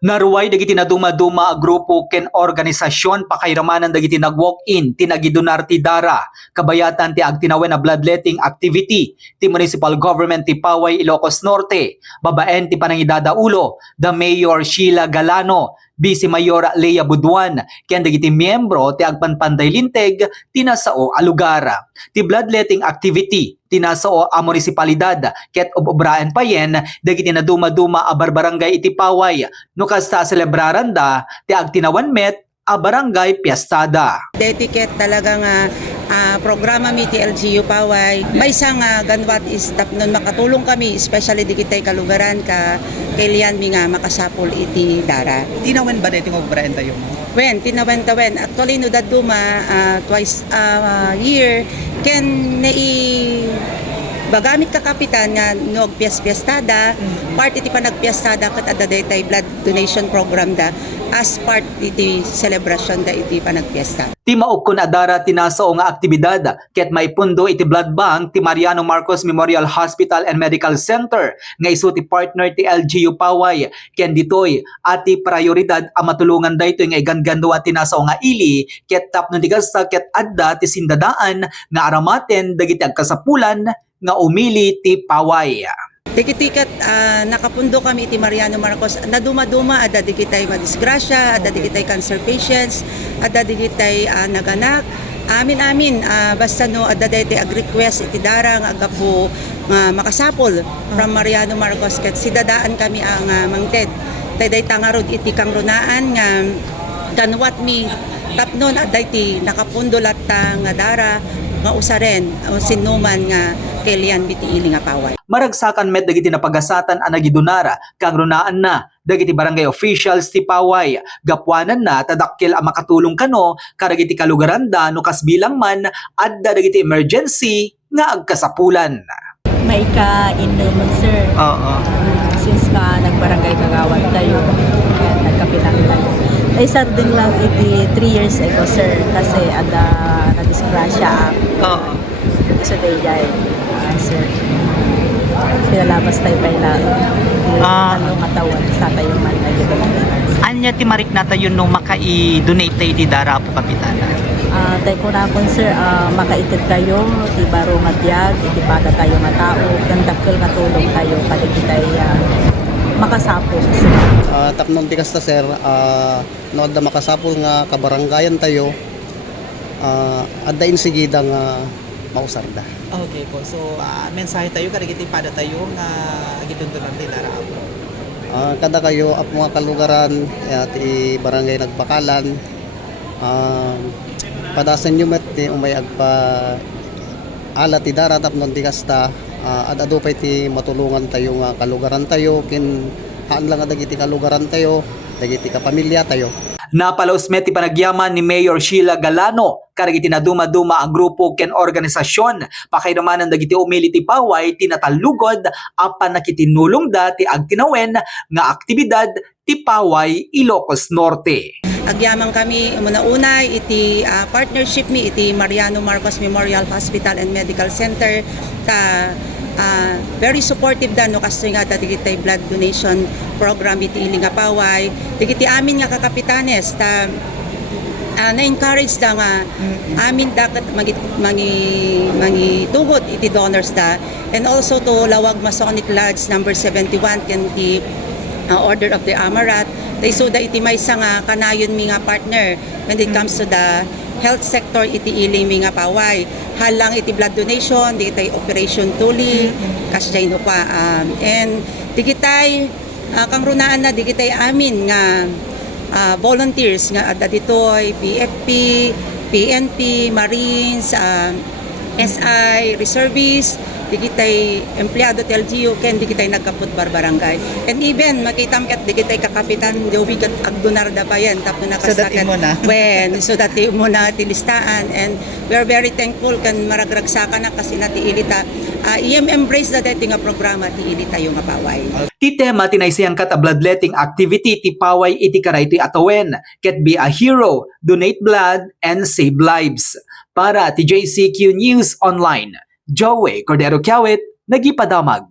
Naruway dagiti na dumaduma a grupo ken organisasyon pakairamanan dagiti nag-walk-in ti nagidonar ti dara kabayatan ti agtinawen na bloodletting activity ti municipal government ti Paway Ilocos Norte babaen ti panangidadaulo the Mayor Sheila Galano Vice Mayor Lea Buduan ken dagiti miyembro ti agpanpanday linteg ti nasao a lugar. Ti bloodletting activity tinasao a munisipalidad ket obraen payen dagiti na dumaduma a barbarangay iti Paway no kasta celebraran da ti agtinawan met a barangay piestada. Dediket talaga nga programa mi ti LGU Paway. Maysa nga ganwat is tapnon makatulong kami especially di kitay kalugaran ka kailan mi nga makasapol iti dara. Tinawen ba dito nga obraen tayo mo? When tinawen actually no daduma twice a year ken bagamit ka kapitan nga no piestada part iti panagpiestada ket adda daytay blood donation program da as part iti celebration da iti panagpiesta. Ti maok kun adara tinasao nga aktibidad ket maipundo iti blood bank ti Mariano Marcos Memorial Hospital and Medical Center nga isu ti partner ti LGU Paway ken ditoy ati prioridad a matulungan daytoy nga iganganduwa tinasao nga ili ket tapno ti gasta ket adda ti sindadaan nga aramaten dagiti agkasapulan nga umili ti Paway. Dikitikat nakapundo kami iti Mariano Marcos na duma-duma adda di kitay madisgrasya, adda di kitay cancer patients, adda di kitay naganak. Amin basta no adda daytay ag-request iti darang agapo nga makasapol from Mariano Marcos ket sidadaan kami ang mangted. Dayday tangarod iti kangrunaan nga kanwat mi tapnon adda iti nakapundo latta nga dara nga usaren sinuman nga kailan biti ili nga Paway. Maragsakan met dagiti napagasatan a nagidunara kang runaan na dagiti barangay officials ti Paway gapwanan na tadakkel a makatulong kano karagiti kalugaranda no kasbilang man adda dagiti emergency nga agkasapulan. May ka-inom, sir. Oo. Since nga nagbarangay kagawan tayo, nagkapitan tayo. Ay din lang iti 3 years ago, sir, kasi ada na-disgrasya Oo. so day sir. Pinalabas tayo na ano matawan sa tayo man na Anya ti marik nata yun no makai-donate tayo ti dara po kapitana? Tayo ko na akong sir, makaitid kayo, ti baro nga tiyag, iti pada tayo nga tao, gandakil nga tulong tayo, paligid tayo makasapol sir. Tapnon ti kasta sir, no adda makasapol nga kabarangayan tayo, adda insigida nga mausarda. Okay po. So, mensahe tayo karigiti pada tayo nga gidundunan ti dara po. Kada kayo ap mga kalugaran ti barangay Nagbakalan, padasan nyo met ti umay agpa ala ti dara tapnon ti kasta adado pay ti matulungan tayo nga kalugaran tayo kin haan lang dagiti kalugaran tayo dagiti kapamilya tayo. Napalaos met ti panagyaman ni Mayor Sheila Galano karagiti na duma-duma ang grupo ken organisasyon pakairamanan dagiti umili ti Paway tinatalugod apan nakitinulong da ti agtinawen nga aktibidad ti Paway Ilocos Norte. Agyaman kami una-unay iti partnership mi iti Mariano Marcos Memorial Hospital and Medical Center ta very supportive da no kastoy nga dati kitay blood donation program iti ili nga Paway digiti amin nga kakapitanes ta na-encourage da nga amin dapat mangitugod iti donors da and also to Lawag Masonic Lodge number 71 ken ti Order of the Amarat they so da iti maysa nga kanayon mi nga partner when it comes to the health sector iti ili mi nga Paway halang iti blood donation di kitay operation tuli kasjay no pa and di kitay kang runaan na di kitay amin nga volunteers nga adda ditoy PFP, PNP, Marines, SI, reservists di kitay empleyado ti LGU ken di kitay nagkaput barbarangay and even makita ket di kitay kakapitan di kat agdonar da bayan tapno nakasakat when so that mo na ti listaan and we are very thankful kan maragragsakan na kasi na ti ilita embrace da dati nga programa ti ilita yung nga Paway. Ti tema tinaysayang kat a bloodletting activity ti Paway iti karay ti atawen ket be a hero, donate blood and save lives. Para ti JCQ News Online, Joey Cordero Kiawit, nagipadamag.